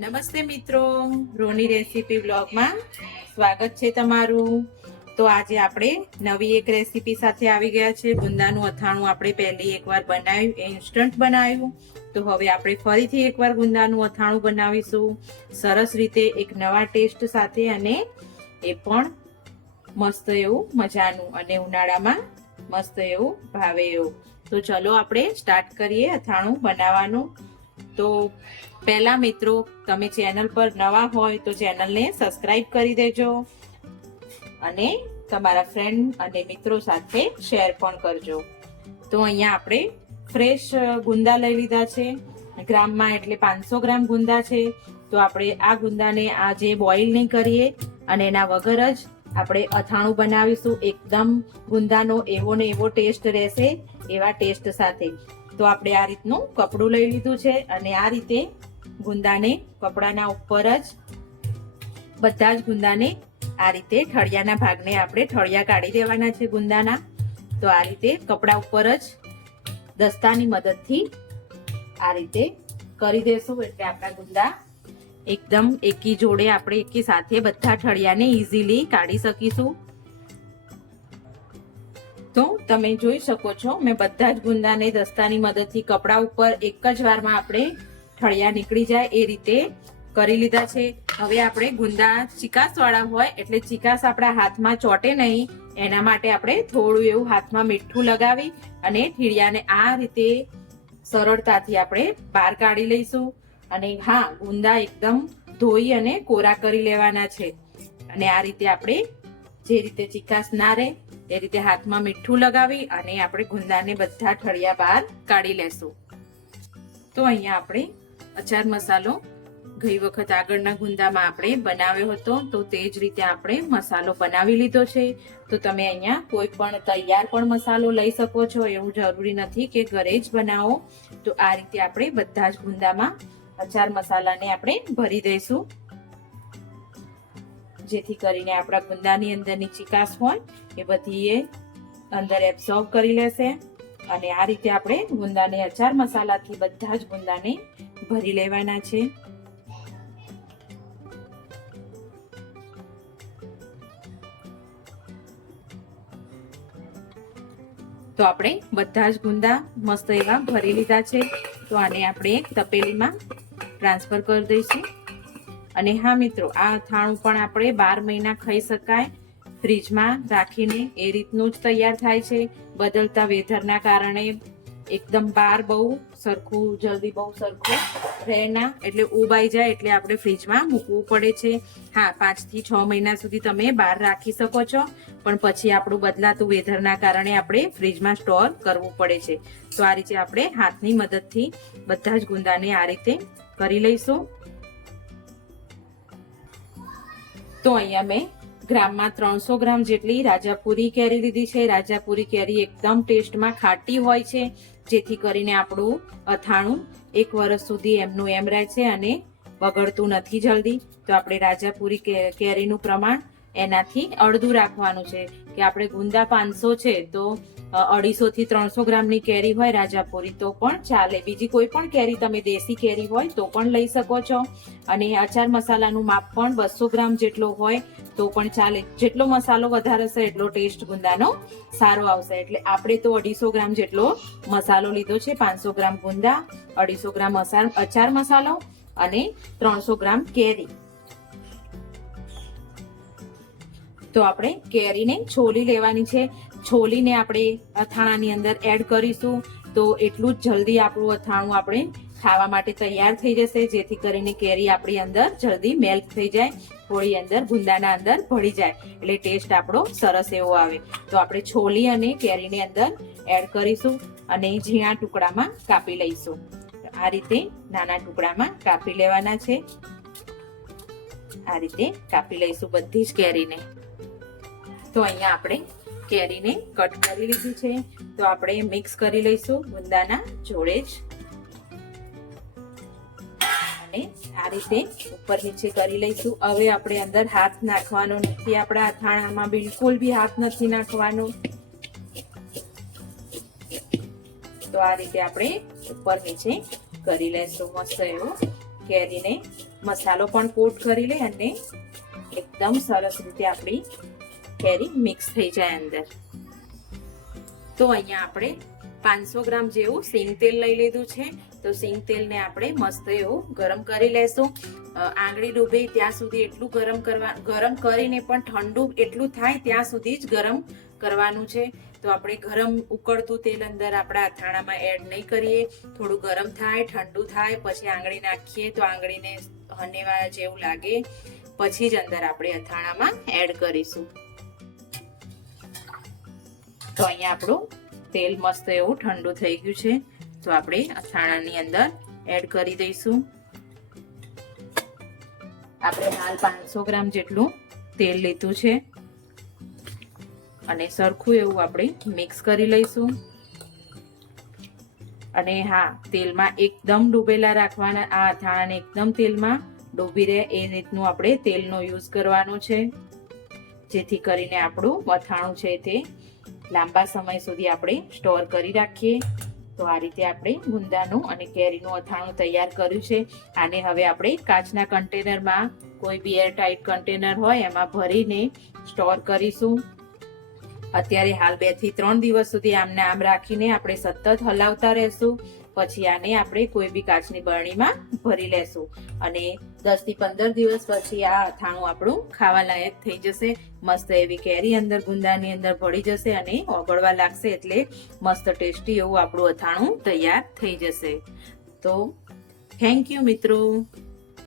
નમસ્તે મિત્રો, રોની રેસીપી બ્લોગમાં સ્વાગત છે તમારું। તો આજે આપણે નવી એક રેસીપી સાથે આવી ગયા છે। ગુંદાનું અથાણું આપણે પહેલી એકવાર બનાવ્યું, ઇન્સ્ટન્ટ બનાવ્યું, તો હવે આપણે ફરીથી એકવાર ગુંદાનું અથાણું બનાવીશું સરસ રીતે, એક નવા ટેસ્ટ સાથે, અને એ પણ મસ્ત એવું મજાનું, અને ઉનાળામાં મસ્ત એવું ભાવે એવું। તો ચલો આપણે સ્ટાર્ટ કરીએ અથાણું બનાવવાનું। તો પહેલા મિત્રો, તમે ચેનલ પર નવા હોય તો ચેનલને સબસ્ક્રાઇબ કરી દેજો, અને તમારા ફ્રેન્ડ અને મિત્રો સાથે શેર પણ કરજો। તો અહીંયા આપણે ફ્રેશ ગુંદા લઈ લીધા છે ગ્રામમાં, એટલે 500 ગ્રામ ગુંદા છે। તો આપણે આ ગુંદાને આજે બોઇલ નહીં કરીએ, અને એના વગર જ આપણે અથાણું બનાવીશું। એકદમ ગુંદાનો એવો ને એવો ટેસ્ટ રહેશે, એવા ટેસ્ટ સાથે। તો આપણે આ રીતનું કપડું લઈ લીધું છે, અને આ રીતે ગુંદાને કપડાના ઉપર જ બધા જ ગુંદાને આ રીતે ઠળિયાના ભાગને આપણે ઠળિયા કાઢી દેવાના છે ગુંદાના। તો આ રીતે કપડા ઉપર જ દસ્તાની મદદથી આ રીતે કરી દેશું, એટલે આપણા ગુંદા એકદમ એકી જોડે, આપણે એકી સાથે બધા ઠળિયાને ઇઝીલી કાઢી શકીશું। તો તમે જોઈ શકો છો, મેં બધા જ ગુંદાને દસ્તાની મદદથી કપડા ઉપર એક જ વારમાં આપણે ઠળિયા નીકળી જાય એ રીતે કરી લીધા છે। હવે આપણે ગુંદા ચીકાસ વાળા હોય, એટલે ચીકાસ આપણા હાથમાં ચોટે નહીં, એના માટે આપણે થોડું એવું હાથમાં મીઠું લગાવી અને ઠળિયાને આ રીતે સરળતાથી આપણે બહાર કાઢી લઈશું। અને હા, ગુંદા એકદમ ધોઈ અને કોરા કરી લેવાના છે, અને આ રીતે આપણે જે રીતે ચીકાસ ના રહે એ રીતે હાથમાં મીઠું લગાવી અને આપણે ગુંદાને બધા ઠળિયા બહાર કાઢી લેશું। તો અહીંયા આપણે અચાર મસાલો ગઈ વખત આગળના ગુંદામાં આપણે બનાવ્યો હતો, તો તે જ રીતે આપણે મસાલો બનાવી લીધો છે। તો તમે અહીંયા કોઈ પણ તૈયાર પણ મસાલો લઈ શકો છો, એવું જરૂરી નથી કે ઘરે જ બનાવો। તો આ રીતે આપણે બધા જ ગુંદામાં અચાર મસાલાને આપણે ભરી દઈશું, જેથી કરીને આપણા ગુંદાની અંદરની ચીકાશ હોય એ બધી અંદર એબ્સોર્બ કરી લેશે। અને આ રીતે આપણે ગુંદાને અચાર મસાલાથી બધા જ ગુંદાને ભરી લેવાના છે। તો આપણે બધા જ ગુંદા મસ્ત એવા ભરી લીધા છે। તો આને આપણે એક તપેલીમાં ટ્રાન્સફર કરી દઈશું। અને હા મિત્રો, આ અથાણું પણ આપણે 12 મહિના ખાઈ શકાય, ફ્રીજમાં રાખીને એ રીતનું જ તૈયાર થાય છે। બદલતા વેધરના કારણે એકદમ બહાર બહુ સરખું, જલ્દી બહુ સરખું રહે ના, એટલે ઉબાઈ જાય, એટલે આપણે ફ્રીજમાં મૂકવું પડે છે। હા, 5 થી 6 મહિના સુધી તમે બહાર રાખી શકો છો, પણ પછી આપણું બદલાતું વેધરના કારણે આપણે ફ્રીજમાં સ્ટોર કરવું પડે છે। તો આ રીતે આપણે હાથની મદદથી બધા જ ગુંદાને આ રીતે કરી લઈશું। તો અહીંયા મેં ગ્રામમાં 300 ગ્રામ જેટલી રાજાપુરી કેરી લીધી છે। રાજાપુરી કેરી એકદમ ટેસ્ટમાં ખાટી હોય છે, જેથી કરીને આપણું અથાણું 1 વર્ષ સુધી એમનું એમ રહે છે અને બગડતું નથી જલ્દી। તો આપણે રાજાપુરી કેરીનું પ્રમાણ એનાથી અડધું રાખવાનું છે, કે આપણે ગુંદા 500 છે તો 250 થી 300 ગ્રામની કેરી હોય રાજાપુરી તો પણ ચાલે, બીજી કોઈ પણ કેરી તમે દેશી કેરી હોય તો પણ લઈ શકો છો। અને અચાર મસાલાનું માપ પણ 200 ગ્રામ જેટલો હોય તો પણ ચાલે। જેટલો મસાલો વધારે હશે એટલો ટેસ્ટ ગુંદાનો સારો આવશે, એટલે આપણે તો 250 ગ્રામ જેટલો મસાલો લીધો છે। 500 ગ્રામ ગુંદા, 250 ગ્રામ અચાર મસાલો અને 300 ગ્રામ કેરી। તો આપણે કેરીને છોલી લેવાની છે, છોલીને આપણે અથાણાની અંદર એડ કરીશું, તો એટલું જ જલ્દી આપણું અથાણું આપણે ખાવા માટે તૈયાર થઈ જશે, જેથી કરીને કેરી આપણી અંદર જલ્દી મેલ્ટ થઈ જાય, થોડી અંદર ગુંદાના અંદર ભળી જાય, એટલે ટેસ્ટ આપણો સરસ એવો આવે। તો આપણે છોલી અને કેરીને અંદર એડ કરીશું અને ઝીણા ટુકડામાં કાપી લઈશું। આ રીતે નાના ટુકડામાં કાપી લેવાના છે, આ રીતે કાપી લઈશું બધી જ કેરીને। તો અહીંયા આપણે કેરીને કટ કરી લીધી છે, તો આપણે મિક્સ કરી લઈશું ગુંદાના જોડે જ, અને આ રીતે ઉપર નીચે કરી લઈશું। હવે આપણે અંદર હાથ નાખવાનો નથી, આપણા અથાણામાં બિલકુલ બી હાથ નથી નાખવાનો। તો આ રીતે આપણે ઉપર નીચે કરી લઈશું મસ્ત એવું કેરીને મસાલો પણ કોટ કરી લે અને એકદમ સરસ રીતે આપણી કેરી મિક્સ થઈ જાય અંદર. તો અહીંયા આપણે 500 ગ્રામ જેવું સિંગ તેલ લઈ લીધું છે. તો સિંગ તેલને આપણે મસ્ત એવું ગરમ કરી લેશું. આંગળી ડૂબે ત્યાં સુધી એટલું ગરમ કરીને પણ ઠંડુ એટલું થાય ત્યાં સુધી જ ગરમ કરવાનું છે. તો આપણે ગરમ ઉકળતું તેલ અંદર આપણા અથાણામાં એડ નહીં કરીએ. થોડું ગરમ થાય, ઠંડુ થાય, પછી આંગળી નાખીએ તો આંગળીને હનેવા જેવું લાગે, પછી જ અંદર આપણે અથાણામાં એડ કરીશું. તો અહીંયા આપણું તેલ મસ્ત એવું ઠંડુ થઈ ગયું છે. તો આપણે અથાણાની અંદર એડ કરી દઈશું. આપણે હાલ 500 ગ્રામ જેટલું તેલ લીધું છે અને સરખું એવું આપણે મિક્સ કરી લઈશું. અને હા, તેલમાં એકદમ ડૂબેલા રાખવાના. આ અથાણાને એકદમ તેલમાં ડૂબી રહે એ રીતનું આપણે તેલનો યુઝ કરવાનો છે, જેથી કરીને આપણું અથાણું છે તે લાંબા સમય સુધી આપણે સ્ટોર કરી રાખીએ. તો આ રીતે આપણે ગુંદાનું અને કેરીનું અથાણું તૈયાર કર્યું છે. આને હવે આપણે કાચના કન્ટેનરમાં, કોઈ બી એરટાઇટ કન્ટેનર હોય એમાં ભરીને સ્ટોર કરીશું. અત્યારે હાલ 2 થી 3 દિવસ સુધી આમને આમ રાખીને આપણે સતત હલાવતા રહેશું. પછી આને આપણે કોઈ બી કાચની બરણીમાં ભરી લેશું અને 10 થી 15 દિવસ પછી આ અથાણું આપણું ખાવા લાયક થઈ જશે. મસ્ત એવી કેરી અંદર ગુંદાની અંદર ભળી જશે અને ઓગળવા લાગશે, એટલે મસ્ત ટેસ્ટી એવું આપણું અથાણું તૈયાર થઈ જશે. તો થેન્ક યુ મિત્રો.